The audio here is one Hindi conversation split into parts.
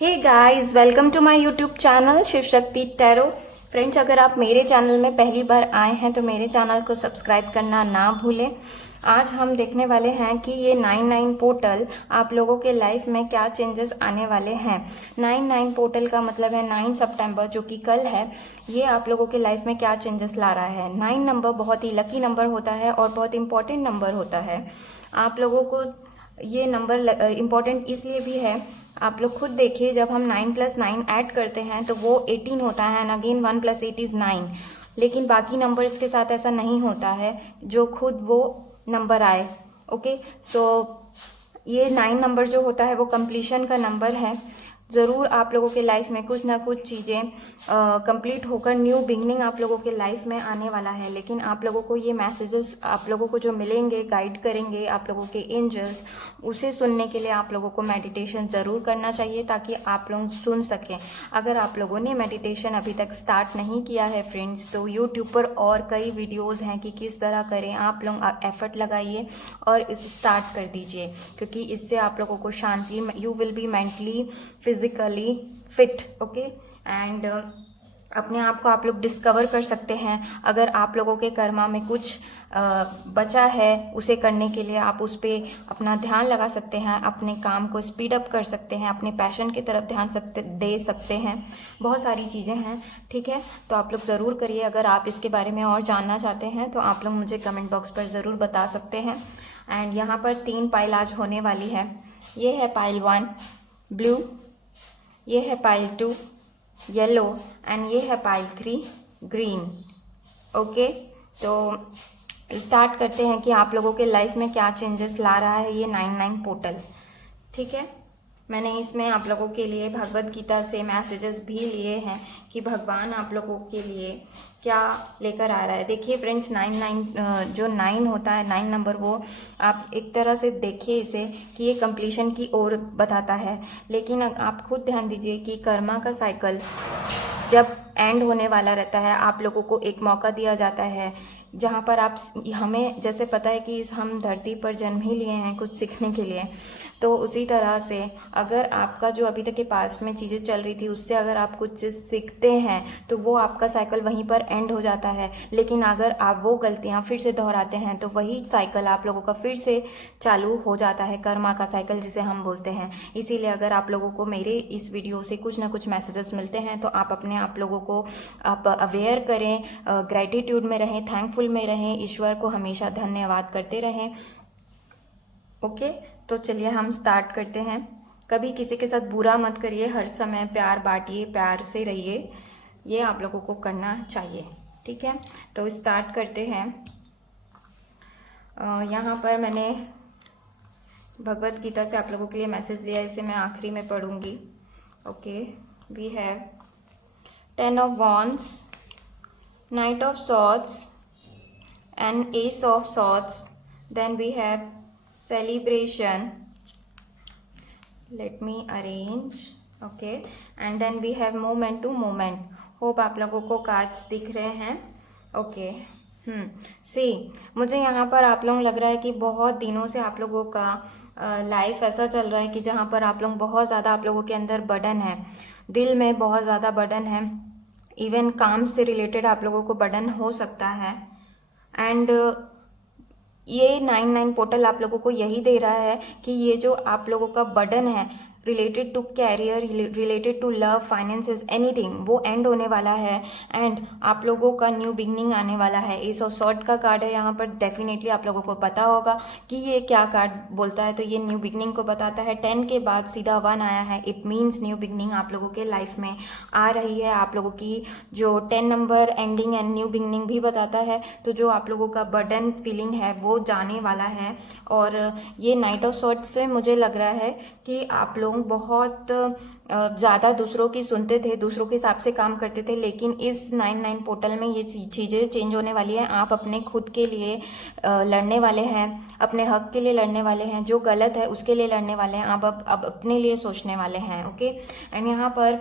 Hey guys, welcome to my YouTube channel Shiv Shakti tarot. Friends, अगर आप मेरे चैनल में पहली बार आए हैं तो मेरे चैनल को सब्सक्राइब करना ना भूलें। आज हम देखने वाले हैं कि ये 99 पोर्टल आप लोगों के लाइफ में क्या चेंजेस आने वाले हैं। 99 पोर्टल का मतलब है 9 सितंबर जो कि कल है। ये आप लोगों के लाइफ में क्या चेंजेस ला रहा है। 9 नंबर बहुत ही लकी नंबर होता है और बहुत इंपॉर्टेंट नंबर होता है। आप लोगों को ये नंबर इम्पॉर्टेंट इसलिए भी है, आप लोग खुद देखिए, जब हम 9+9 ऐड करते हैं तो वो 18 होता है एंड अगेन 1+8 इज़ 9। लेकिन बाकी नंबर्स के साथ ऐसा नहीं होता है जो खुद वो नंबर आए। ओके, सो ये 9 नंबर जो होता है वो कंप्लीशन का नंबर है। ज़रूर आप लोगों के लाइफ में कुछ ना कुछ चीज़ें कंप्लीट होकर न्यू बिगनिंग आप लोगों के लाइफ में आने वाला है। लेकिन आप लोगों को ये मैसेजेस आप लोगों को जो मिलेंगे, गाइड करेंगे आप लोगों के एंजल्स, उसे सुनने के लिए आप लोगों को मेडिटेशन ज़रूर करना चाहिए ताकि आप लोग सुन सकें। अगर आप लोगों ने मेडिटेशन अभी तक स्टार्ट नहीं किया है फ्रेंड्स, तो यूट्यूब पर और कई वीडियोज़ हैं कि किस तरह करें। आप लोग एफर्ट लगाइए और इसे स्टार्ट कर दीजिए, क्योंकि इससे आप लोगों को शांति, you will be mentally physically fit. Okay, and अपने आप को आप लोग डिस्कवर कर सकते हैं। अगर आप लोगों के कर्मा में कुछ बचा है, उसे करने के लिए आप उस पर अपना ध्यान लगा सकते हैं, अपने काम को स्पीड अप कर सकते हैं, अपने पैशन की तरफ ध्यान दे सकते हैं। बहुत सारी चीज़ें हैं, ठीक है। तो आप लोग ज़रूर करिए। अगर आप इसके बारे में और जानना चाहते हैं तो आप लोग मुझे कमेंट बॉक्स पर ज़रूर बता सकते हैं। एंड यहाँ पर 3 पाइल आज होने वाली है। ये है पाइल 1 ब्लू, ये है पाइल 2 येलो एंड ये है पाइल 3 ग्रीन। ओके, तो स्टार्ट करते हैं कि आप लोगों के लाइफ में क्या चेंजेस ला रहा है ये 99 पोर्टल। ठीक है, मैंने इसमें आप लोगों के लिए भगवत गीता से मैसेजेस भी लिए हैं कि भगवान आप लोगों के लिए क्या लेकर आ रहा है। देखिए फ्रेंड्स, 99 जो 9 होता है, 9 नंबर, वो आप एक तरह से देखिए इसे कि ये कंप्लीशन की ओर बताता है। लेकिन आप खुद ध्यान दीजिए कि कर्मा का साइकिल जब एंड होने वाला रहता है, आप लोगों को एक मौका दिया जाता है जहाँ पर आप, हमें जैसे पता है कि हम धरती पर जन्म ही लिए हैं कुछ सीखने के लिए, तो उसी तरह से अगर आपका जो अभी तक के पास्ट में चीज़ें चल रही थी उससे अगर आप कुछ चीज़ सीखते हैं तो वो आपका साइकिल वहीं पर एंड हो जाता है। लेकिन अगर आप वो गलतियाँ फिर से दोहराते हैं तो वही साइकिल आप लोगों का फिर से चालू हो जाता है, कर्मा का साइकिल जिसे हम बोलते हैं। इसीलिए अगर आप लोगों को मेरे इस वीडियो से कुछ ना कुछ मैसेजेस मिलते हैं तो आप अपने आप लोगों को आप अवेयर करें, ग्रैटिट्यूड में रहें, थैंकफुल में रहें, ईश्वर को हमेशा धन्यवाद करते रहें। ओके, तो चलिए हम स्टार्ट करते हैं। कभी किसी के साथ बुरा मत करिए, हर समय प्यार बांटिए, प्यार से रहिए, ये आप लोगों को करना चाहिए। ठीक है, तो स्टार्ट करते हैं। यहाँ पर मैंने भगवत गीता से आप लोगों के लिए मैसेज दिया, इसे मैं आखिरी में पढ़ूंगी। Okay, we have 10 of wands, knight of swords and ace of swords. Then we have celebration. Let me arrange. Okay, and then we have moment to moment. Hope आप लोगों को कार्ड्स दिख रहे हैं। ओके, सी, मुझे यहाँ पर आप लोग लग रहा है कि बहुत दिनों से आप लोगों का लाइफ ऐसा चल रहा है कि जहाँ पर आप लोग बहुत ज़्यादा, आप लोगों के अंदर बर्डन है, दिल में बहुत ज़्यादा बर्डन है। इवन काम से रिलेटेड आप लोगों को बर्डन हो सकता है। एंड ये 99 पोर्टल आप लोगों को यही दे रहा है कि ये जो आप लोगों का बर्डन है related to career, related to love, finances, anything, वो एंड होने वाला है एंड आप लोगों का न्यू बिगनिंग आने वाला है। एस ऑफ सॉर्ड का कार्ड है यहाँ पर। डेफिनेटली आप लोगों को पता होगा कि ये क्या कार्ड बोलता है, तो ये न्यू बिगनिंग को बताता है। 10 के बाद सीधा 1 आया है, इट मीन्स न्यू बिगनिंग आप लोगों के लाइफ में आ रही है। आप लोगों की जो 10 number ending and new beginning भी बताता है, तो जो आप लोगों का बर्डन फीलिंग है वो जाने वाला है। और ये नाइट ऑफ सॉर्ड्स से मुझे लग रहा है कि आप लोग बहुत ज़्यादा दूसरों की सुनते थे, दूसरों के हिसाब से काम करते थे, लेकिन इस 99 पोर्टल में ये चीज़ें चेंज होने वाली हैं। आप अपने खुद के लिए लड़ने वाले हैं, अपने हक के लिए लड़ने वाले हैं, जो गलत है उसके लिए लड़ने वाले हैं। आप अब अपने लिए सोचने वाले हैं। ओके, एंड यहाँ पर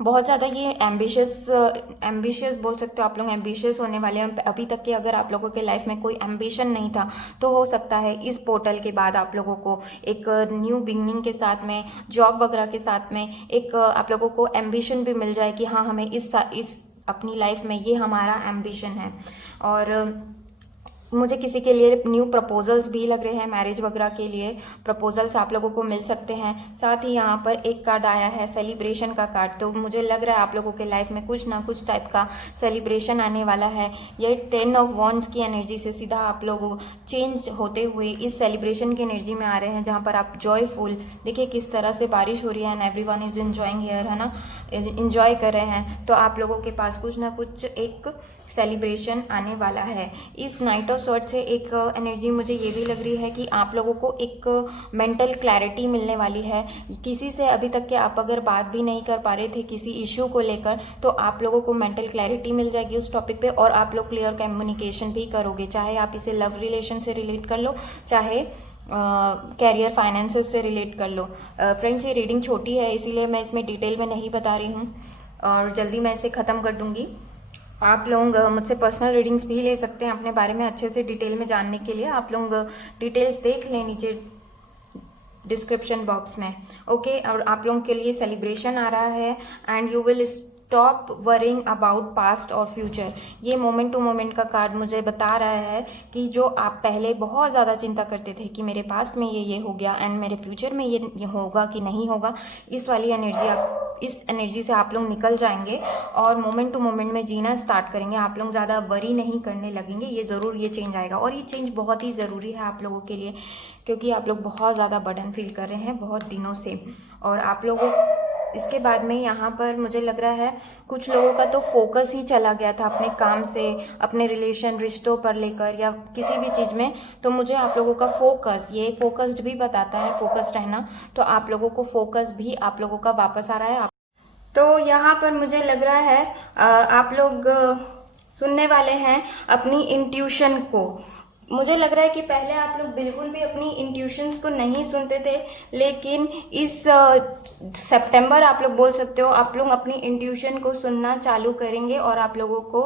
बहुत ज़्यादा ये एम्बिशियस बोल सकते हो आप लोग, एम्बिशियस होने वाले हैं। अभी तक के अगर आप लोगों के लाइफ में कोई एम्बिशन नहीं था तो हो सकता है इस पोर्टल के बाद आप लोगों को एक न्यू बिगनिंग के साथ में, जॉब वगैरह के साथ में एक आप लोगों को एम्बिशन भी मिल जाए कि हाँ हमें इस अपनी लाइफ में ये हमारा एम्बिशन है। और मुझे किसी के लिए न्यू प्रपोजल्स भी लग रहे हैं, मैरिज वगैरह के लिए प्रपोजल्स आप लोगों को मिल सकते हैं। साथ ही यहाँ पर एक कार्ड आया है सेलिब्रेशन का कार्ड, तो मुझे लग रहा है आप लोगों के लाइफ में कुछ ना कुछ टाइप का सेलिब्रेशन आने वाला है। ये 10 ऑफ वॉन्ड्स की एनर्जी से सीधा आप लोग चेंज होते हुए इस सेलिब्रेशन की एनर्जी में आ रहे हैं, जहाँ पर आप जॉयफुल, देखिए किस तरह से बारिश हो रही है and everyone is enjoying here, है ना, इंजॉय कर रहे हैं। तो आप लोगों के पास कुछ ना कुछ एक सेलिब्रेशन आने वाला है। इस नाइट ऑफ सॉर्ट से एक एनर्जी मुझे ये भी लग रही है कि आप लोगों को एक मेंटल क्लैरिटी मिलने वाली है। किसी से अभी तक के आप अगर बात भी नहीं कर पा रहे थे किसी इश्यू को लेकर, तो आप लोगों को मेंटल क्लैरिटी मिल जाएगी उस टॉपिक पे और आप लोग क्लियर कम्युनिकेशन भी करोगे। चाहे आप इसे लव रिलेशन से रिलेट कर लो, चाहे कैरियर फाइनेंसेस से रिलेट कर लो। फ्रेंड्स, ये रीडिंग छोटी है इसीलिए मैं इसमें डिटेल में नहीं बता रही हूँ और जल्दी मैं इसे ख़त्म कर दूँगी। आप लोग मुझसे पर्सनल रीडिंग्स भी ले सकते हैं अपने बारे में अच्छे से डिटेल में जानने के लिए। आप लोग डिटेल्स देख लें नीचे डिस्क्रिप्शन बॉक्स में, ओके। और आप लोगों के लिए सेलिब्रेशन आ रहा है and you will stop worrying about past और फ्यूचर। ये मोमेंट टू मोमेंट का कार्ड मुझे बता रहा है कि जो आप पहले बहुत ज़्यादा चिंता करते थे कि मेरे पास्ट में ये हो गया एंड मेरे फ्यूचर में ये होगा कि नहीं होगा, इस वाली एनर्जी इस एनर्जी से आप लोग निकल जाएंगे और मोमेंट टू मोमेंट में जीना स्टार्ट करेंगे। आप लोग ज़्यादा वरी नहीं करने लगेंगे। ये ज़रूर ये चेंज आएगा और ये चेंज बहुत ही ज़रूरी है आप लोगों के लिए, क्योंकि आप लोग बहुत ज़्यादा बर्डन फील कर रहे हैं बहुत दिनों से। और आप लोगों इसके बाद में यहाँ पर मुझे लग रहा है कुछ लोगों का तो फोकस ही चला गया था अपने काम से, अपने रिलेशन रिश्तों पर लेकर या किसी भी चीज़ में। तो मुझे आप लोगों का फोकस, ये फोकस्ड भी बताता है, फोकस्ड रहना। तो आप लोगों को फोकस भी आप लोगों का वापस आ रहा है। तो यहाँ पर मुझे लग रहा है आप लोग सुनने वाले हैं अपनी इंट्यूशन को। मुझे लग रहा है कि पहले आप लोग बिल्कुल भी अपनी इंट्यूशंस को नहीं सुनते थे, लेकिन इस सितंबर आप लोग बोल सकते हो आप लोग अपनी इंट्यूशन को सुनना चालू करेंगे और आप लोगों को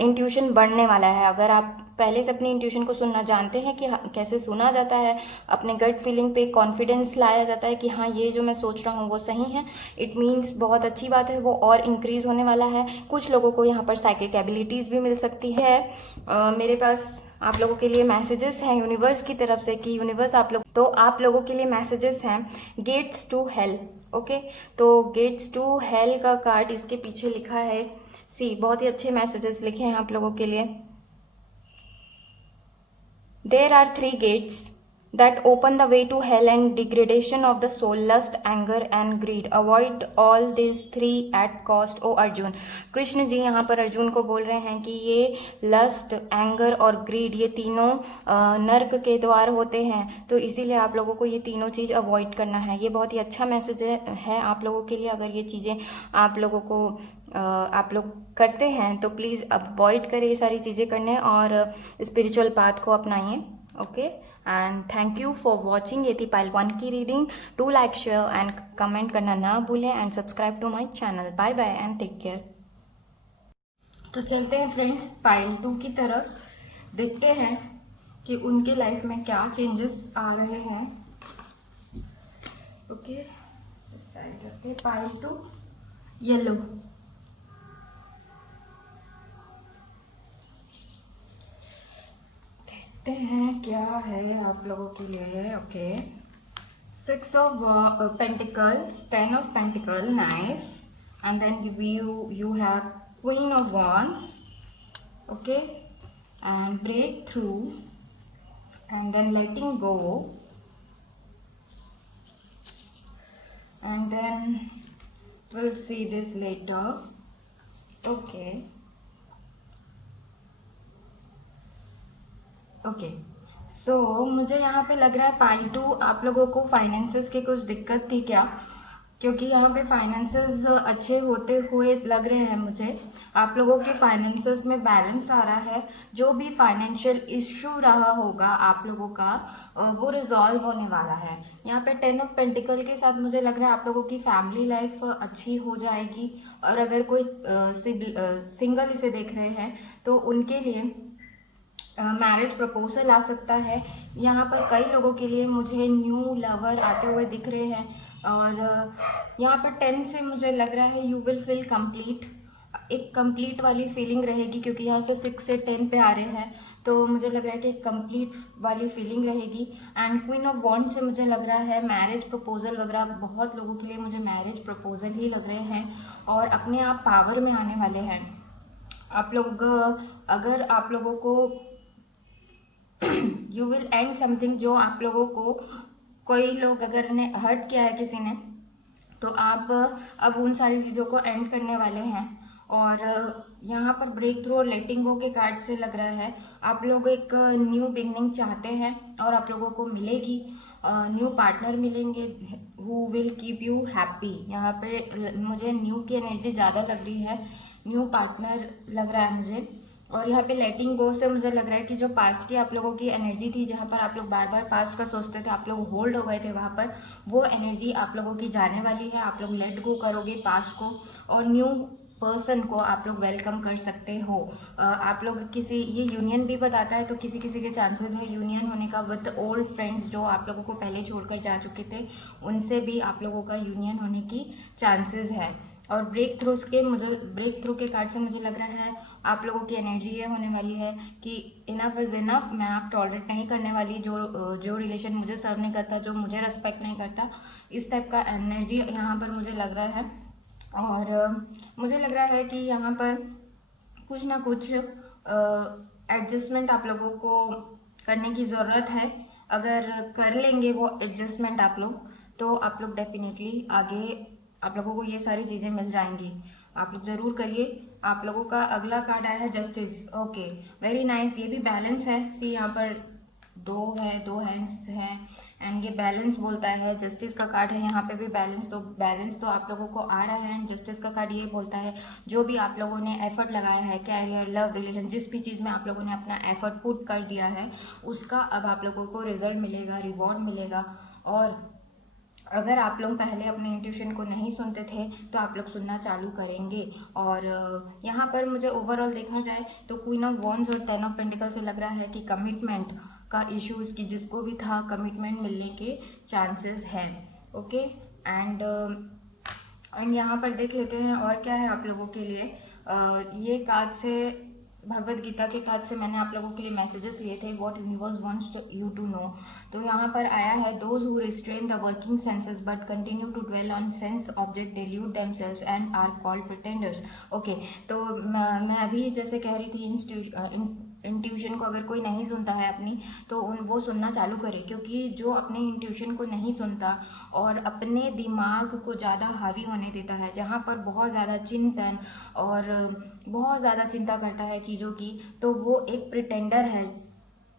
इंट्यूशन बढ़ने वाला है। अगर आप पहले से अपनी इंट्यूशन को सुनना जानते हैं कि कैसे सुना जाता है, अपने गट फीलिंग पे कॉन्फिडेंस लाया जाता है कि हाँ ये जो मैं सोच रहा हूँ वो सही है, इट मीन्स बहुत अच्छी बात है, वो और इंक्रीज होने वाला है। कुछ लोगों को यहाँ पर साइकिक एबिलिटीज़ भी मिल सकती है। मेरे पास आप लोगों के लिए मैसेजेस हैं यूनिवर्स की तरफ से कि यूनिवर्स आप लोगों के लिए मैसेजेस हैं गेट्स टू हेल, ओके। तो गेट्स टू हेल का कार्ड इसके पीछे लिखा है, सी बहुत ही अच्छे मैसेजेस लिखे हैं आप लोगों के लिए। There are 3 gates that open the way to hell and degradation of the soul: lust, anger and greed. Avoid all these 3 at cost, O Arjun. Krishna ji यहाँ पर अर्जुन को बोल रहे हैं कि ये लस्ट, एंगर और ग्रीड, ये तीनों नर्क के द्वार होते हैं, तो इसीलिए आप लोगों को ये तीनों चीज़ अवॉइड करना है। ये बहुत ही अच्छा मैसेज है आप लोगों के लिए। अगर ये चीज़ें आप लोगों को आप लोग करते हैं तो प्लीज़ अवॉइड करें ये सारी चीज़ें करने और स्पिरिचुअल पाथ को अपनाइए, okay. And thank you for watching. ये थी पाइल 1 की reading. Do like, share and comment करना ना भूलें and subscribe to my channel. Bye bye and take care. तो चलते हैं फ्रेंड्स पाइल 2 की तरफ, देखते हैं कि उनके लाइफ में क्या चेंजेस आ रहे हैं, ओके। साइड रखते पाइल 2 येलो। देखते हैं क्या है आप लोगों के लिए, okay. 6 of Pentacles, 10 of Pentacles, nice. And then you have Queen of Wands, okay, and breakthrough, and then letting go, and then we'll see this later, okay. Okay so मुझे यहाँ पे लग रहा है पाइल 2 आप लोगों को फाइनेंसेस की कुछ दिक्कत थी क्या, क्योंकि यहाँ पे फाइनेंसेस अच्छे होते हुए लग रहे हैं मुझे। आप लोगों के फाइनेंसेस में बैलेंस आ रहा है। जो भी फाइनेंशियल इशू रहा होगा आप लोगों का वो रिजॉल्व होने वाला है। यहाँ पे 10 ऑफ पेंटिकल के साथ मुझे लग रहा है आप लोगों की फैमिली लाइफ अच्छी हो जाएगी। और अगर कोई सिंगल इसे देख रहे हैं तो उनके लिए मैरिज प्रपोजल आ सकता है। यहाँ पर कई लोगों के लिए मुझे न्यू लवर आते हुए दिख रहे हैं। और यहाँ पर 10 से मुझे लग रहा है यू विल फील कंप्लीट, एक कंप्लीट वाली फीलिंग रहेगी, क्योंकि यहाँ से 6 से 10 पे आ रहे हैं तो मुझे लग रहा है कि एक कंप्लीट वाली फीलिंग रहेगी। एंड क्वीन ऑफ वॉन्ड से मुझे लग रहा है मैरिज प्रपोजल वगैरह, बहुत लोगों के लिए मुझे मैरिज प्रपोजल ही लग रहे हैं और अपने आप पावर में आने वाले हैं आप लोग। अगर आप लोगों को यू विल एंड समथिंग, जो आप लोगों को कोई लोग अगर ने हर्ट किया है किसी ने, तो आप अब उन सारी चीज़ों को एंड करने वाले हैं। और यहाँ पर ब्रेक थ्रू और लेटिंग गो के कार्ड से लग रहा है आप लोग एक न्यू बिगनिंग चाहते हैं और आप लोगों को मिलेगी, न्यू पार्टनर मिलेंगे who will keep you happy. यहाँ पे मुझे न्यू की एनर्जी ज़्यादा लग रही है, न्यू पार्टनर लग रहा है मुझे। और यहाँ पे लेटिंग गो से मुझे लग रहा है कि जो पास्ट की आप लोगों की एनर्जी थी, जहाँ पर आप लोग बार बार पास्ट का सोचते थे, आप लोग होल्ड हो गए थे वहाँ पर, वो एनर्जी आप लोगों की जाने वाली है। आप लोग लेट गो करोगे पास्ट को और न्यू पर्सन को आप लोग वेलकम कर सकते हो। आप लोग किसी, ये यूनियन भी बताता है तो किसी किसी के चांसेस है यूनियन होने का विद ओल्ड फ्रेंड्स जो आप लोगों को पहले छोड़कर जा चुके थे, उनसे भी आप लोगों का यूनियन होने की चांसेस है। और ब्रेक थ्रूज के, मुझे ब्रेक थ्रू के कार्ड से मुझे लग रहा है आप लोगों की एनर्जी ये होने वाली है कि इनफ इज़ इनफ, मैं आप टॉलरेट नहीं करने वाली, जो रिलेशन मुझे सर्व नहीं करता, जो मुझे रिस्पेक्ट नहीं करता, इस टाइप का एनर्जी यहाँ पर मुझे लग रहा है। और मुझे लग रहा है कि यहाँ पर कुछ ना कुछ एडजस्टमेंट आप लोगों को करने की ज़रूरत है। अगर कर लेंगे वो एडजस्टमेंट आप लोग, तो आप लोग डेफिनेटली आगे आप लोगों को ये सारी चीज़ें मिल जाएंगी। आप लोग ज़रूर करिए। आप लोगों का अगला कार्ड आया है जस्टिस। Okay, very nice. ये भी बैलेंस है। सी यहाँ पर दो है, दो हैंड्स हैं एंड ये बैलेंस बोलता है। जस्टिस का कार्ड है, यहाँ पे भी बैलेंस, तो बैलेंस तो आप लोगों को आ रहा है। एंड जस्टिस का कार्ड ये बोलता है जो भी आप लोगों ने एफर्ट लगाया है, कैरियर, लव, रिलेशन, जिस भी चीज़ में आप लोगों ने अपना एफर्ट पुट कर दिया है, उसका अब आप लोगों को रिजल्ट मिलेगा, रिवॉर्ड मिलेगा। और अगर आप लोग पहले अपने इंट्यूशन को नहीं सुनते थे तो आप लोग सुनना चालू करेंगे। और यहाँ पर मुझे ओवरऑल देखा जाए तो क्वीन ऑफ वॉन्ड्स और 10 ऑफ पेंटिकल से लग रहा है कि कमिटमेंट का इश्यूज़ की जिसको भी था, कमिटमेंट मिलने के चांसेस हैं। ओके, एंड यहाँ पर देख लेते हैं और क्या है आप लोगों के लिए। ये कार्ड से, भगवत गीता के कार्ड से मैंने आप लोगों के लिए मैसेजेस लिए थे, what universe wants you to know. तो यहाँ पर आया है those who restrain the working senses but continue to dwell on sense object delude themselves and are called pretenders. Okay, तो मैं अभी जैसे कह रही थी इंट्यूशन को अगर कोई नहीं सुनता है अपनी, तो वो सुनना चालू करे, क्योंकि जो अपने इंट्यूशन को नहीं सुनता और अपने दिमाग को ज़्यादा हावी होने देता है, जहाँ पर बहुत ज़्यादा चिंतन और बहुत ज़्यादा चिंता करता है चीज़ों की, तो वो एक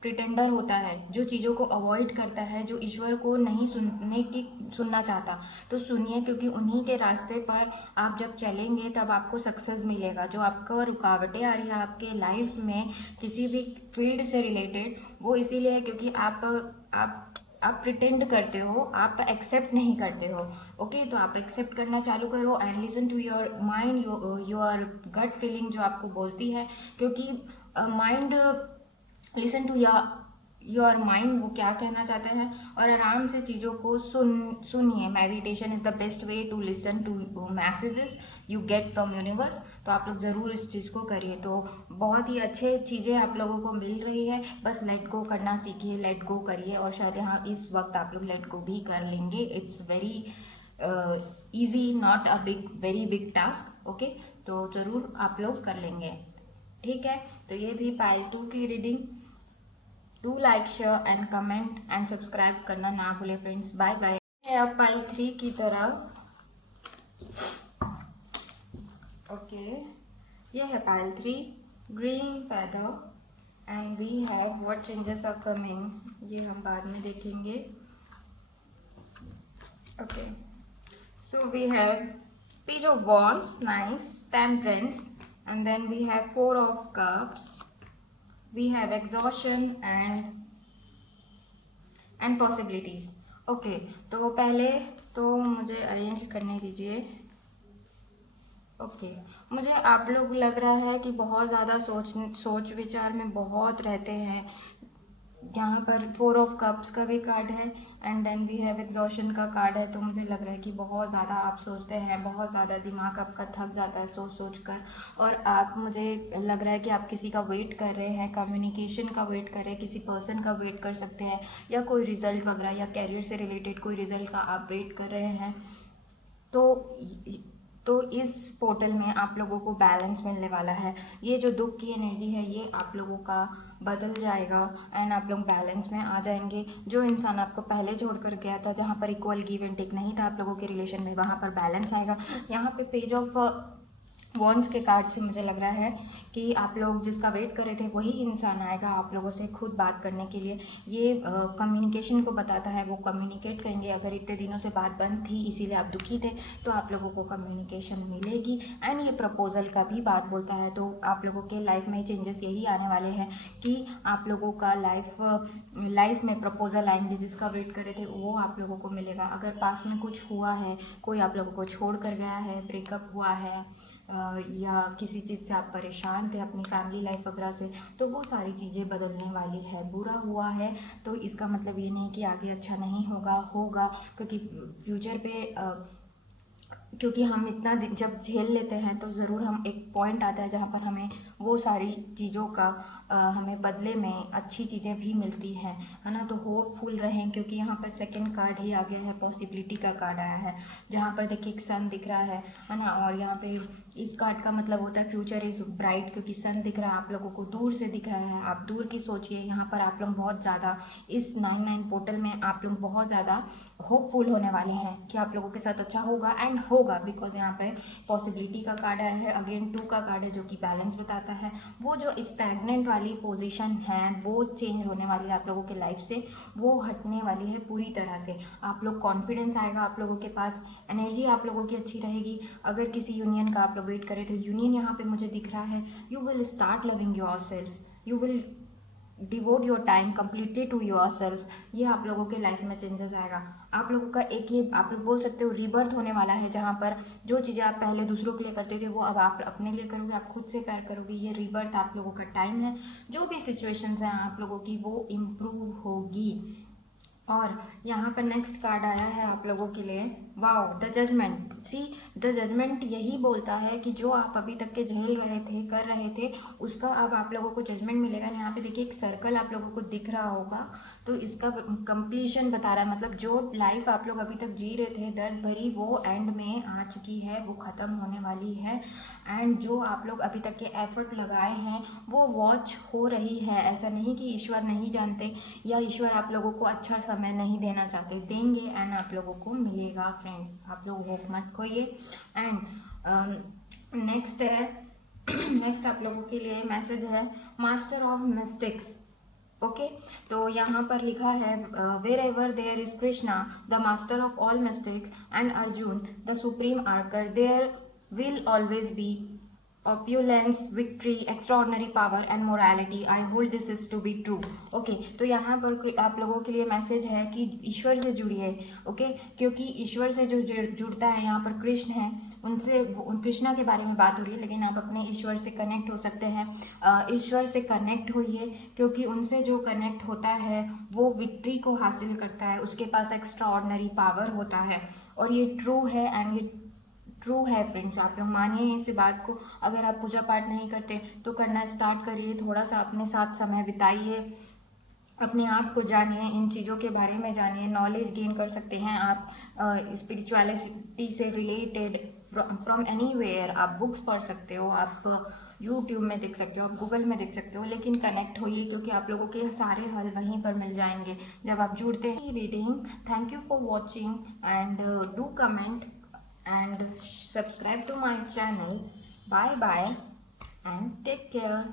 प्रिटेंडर होता है जो चीज़ों को अवॉइड करता है, जो ईश्वर को नहीं सुनना चाहता। तो सुनिए, क्योंकि उन्हीं के रास्ते पर आप जब चलेंगे तब आपको सक्सेस मिलेगा। जो आपको रुकावटें आ रही है आपके लाइफ में किसी भी फील्ड से रिलेटेड, वो इसीलिए है क्योंकि आप प्रिटेंड करते हो, आप एक्सेप्ट नहीं करते हो। ओके, तो आप एक्सेप्ट करना चालू करो and listen to your mind, your gut feeling जो आपको बोलती है, क्योंकि mind, listen to your mind, वो क्या कहना चाहते हैं, और आराम से चीज़ों को सुनिए। Meditation is the best way to listen to messages you get from universe. तो आप लोग ज़रूर इस चीज़ को करिए। तो बहुत ही अच्छे चीज़ें आप लोगों को मिल रही है, बस लेट गो करना सीखिए, लेट गो करिए, और शायद यहाँ इस वक्त आप लोग लेट गो भी कर लेंगे। It's very easy, not a very big task. Okay, तो ज़रूर आप लोग कर लेंगे। ठीक है, तो ये थी पाइल 2 की reading. Do like, share and comment and subscribe करना ना भूले फ्रेंड्स। Bye bye. अब पाइल 3 की तरफ। ओके, ये है pile 3, green feather and we have what changes are coming, ये हम बाद में देखेंगे। Okay, So we have Page of Wands, nice, Temperance, and then we have Four of Cups. We have Exhaustion and Possibilities. Okay, तो पहले तो मुझे अरेंज करने दीजिए. ओके, मुझे आप लोग लग रहा है कि बहुत ज़्यादा सोच विचार में बहुत रहते हैं. यहाँ पर फोर ऑफ कप्स का भी कार्ड है and then we have exhaustion का कार्ड है. तो मुझे लग रहा है कि बहुत ज़्यादा आप सोचते हैं, बहुत ज़्यादा दिमाग आपका थक जाता है सोच कर. और आप, मुझे लग रहा है कि आप किसी का वेट कर रहे हैं, कम्युनिकेशन का वेट कर रहे हैं, किसी पर्सन का वेट कर सकते हैं, या कोई रिज़ल्ट वगैरह या कैरियर से रिलेटेड कोई रिज़ल्ट का आप वेट कर रहे हैं. तो इस पोर्टल में आप लोगों को बैलेंस मिलने वाला है. ये जो दुख की एनर्जी है ये आप लोगों का बदल जाएगा एंड आप लोग बैलेंस में आ जाएंगे. जो इंसान आपको पहले छोड़ कर गया था, जहाँ पर इक्वल गिव एंड टेक नहीं था आप लोगों के रिलेशन में, वहाँ पर बैलेंस आएगा. यहाँ पे पेज ऑफ वॉन्ड्स के कार्ड से मुझे लग रहा है कि आप लोग जिसका वेट कर रहे थे वही इंसान आएगा आप लोगों से खुद बात करने के लिए. ये कम्युनिकेशन को बताता है, वो कम्युनिकेट करेंगे. अगर इतने दिनों से बात बंद थी इसीलिए आप दुखी थे, तो आप लोगों को कम्युनिकेशन मिलेगी. एंड ये प्रपोजल का भी बात बोलता है. तो आप लोगों के लाइफ में चेंजेस यही आने वाले हैं कि आप लोगों का लाइफ में प्रपोजल आएंगे. जिसका वेट कर रहे थे वो आप लोगों को मिलेगा. अगर पास में कुछ हुआ है, कोई आप लोगों को छोड़ कर गया है, ब्रेकअप हुआ है, या किसी चीज़ से आप परेशान थे अपनी फैमिली लाइफ वगैरह से, तो वो सारी चीज़ें बदलने वाली है. बुरा हुआ है तो इसका मतलब ये नहीं कि आगे अच्छा नहीं होगा, क्योंकि फ्यूचर पे क्योंकि हम इतना जब झेल लेते हैं तो ज़रूर हम एक पॉइंट आता है जहाँ पर हमें वो सारी चीज़ों का हमें बदले में अच्छी चीज़ें भी मिलती हैं, है ना. तो होपफुल रहें, क्योंकि यहाँ पर सेकंड कार्ड ही आ गया है, पॉसिबिलिटी का कार्ड आया है. जहाँ पर देखिए एक सन दिख रहा है ना. और यहाँ पे इस कार्ड का मतलब होता है फ्यूचर इज़ ब्राइट, क्योंकि सन दिख रहा है आप लोगों को, दूर से दिख रहा है, आप दूर की सोचिए. यहाँ पर आप लोग बहुत ज़्यादा इस 99 पोर्टल में आप लोग बहुत ज़्यादा होपफुल होने वाले हैं कि आप लोगों के साथ अच्छा होगा एंड होगा. बिकॉज यहाँ पे पॉसिबिलिटी का कार्ड आया है, अगेन 2 का कार्ड है जो कि बैलेंस बताता है. वो जो स्टैग्नेंट वाली पोजीशन है वो चेंज होने वाली है आप लोगों के लाइफ से, वो हटने वाली है पूरी तरह से. आप लोग कॉन्फिडेंस आएगा आप लोगों के पास, एनर्जी आप लोगों की अच्छी रहेगी. अगर किसी यूनियन का आप लोग वेट करे थे, यूनियन यहाँ पे मुझे दिख रहा है. You will start loving your self, you will devote your time completely to your self. ये आप लोगों के लाइफ में चेंजेस आएगा. आप लोगों का एक ये आप लोग बोल सकते हो रीबर्थ होने वाला है, जहाँ पर जो चीज़ें आप पहले दूसरों के लिए करते थे वो अब आप अपने लिए करोगे, आप खुद से प्यार करोगे. ये रीबर्थ आप लोगों का टाइम है. जो भी सिचुएशंस हैं आप लोगों की वो इम्प्रूव होगी. और यहाँ पर नेक्स्ट कार्ड आया है आप लोगों के लिए, wow, the judgement. See, the judgement यही बोलता है कि जो आप अभी तक के झेल रहे थे, कर रहे थे, उसका अब आप लोगों को जजमेंट मिलेगा. यहाँ पे देखिए एक सर्कल आप लोगों को दिख रहा होगा, तो इसका कंप्लीशन बता रहा है. मतलब जो लाइफ आप लोग अभी तक जी रहे थे दर्द भरी, वो एंड में आ चुकी है, वो ख़त्म होने वाली है. एंड जो आप लोग अभी तक के एफर्ट लगाए हैं वो वॉच हो रही है. ऐसा नहीं कि ईश्वर नहीं जानते या ईश्वर आप लोगों को अच्छा समय नहीं देना चाहते, देंगे एंड आप लोगों को मिलेगा. फ्रेंड्स, आप लोग होप मत खोइए. एंड नेक्स्ट है नेक्स्ट आप लोगों के लिए मैसेज है मास्टर ऑफ मिस्टेक्स. ओके, तो यहाँ पर लिखा है wherever there is Krishna the master of all mystics and Arjun the supreme archer, there will always be opulence, victory, extraordinary power and morality. I hold this is to be true. Okay, तो यहाँ पर आप लोगों के लिए मैसेज है कि ईश्वर से जुड़िए. ओके, क्योंकि ईश्वर से जो जुड़ता है, यहाँ पर कृष्ण है, उनसे कृष्णा के बारे में बात हो रही है, लेकिन आप अपने ईश्वर से कनेक्ट हो सकते हैं. ईश्वर से कनेक्ट होइए, क्योंकि उनसे जो कनेक्ट होता है वो विक्ट्री को हासिल करता है. उसके पास एक्स्ट्राऑर्डिनरी पावर होता है और ये ट्रू है एंड ये ट्रू है. फ्रेंड्स, आप लोग मानिए इस बात को. अगर आप पूजा पाठ नहीं करते तो करना स्टार्ट करिए. थोड़ा सा अपने साथ समय बिताइए, अपने आप को जानिए, इन चीज़ों के बारे में जानिए, नॉलेज गेन कर सकते हैं आप. स्पिरिचुअलिटी से रिलेटेड फ्रॉम एनीवेयर आप बुक्स पढ़ सकते हो, आप यूट्यूब में देख सकते हो, आप गूगल में देख सकते हो, लेकिन कनेक्ट होइए, क्योंकि आप लोगों के सारे हल वहीं पर मिल जाएंगे जब आप जुड़ते हैं. Reading, thank you for watching and do comment and subscribe to my channel. Bye bye and take care.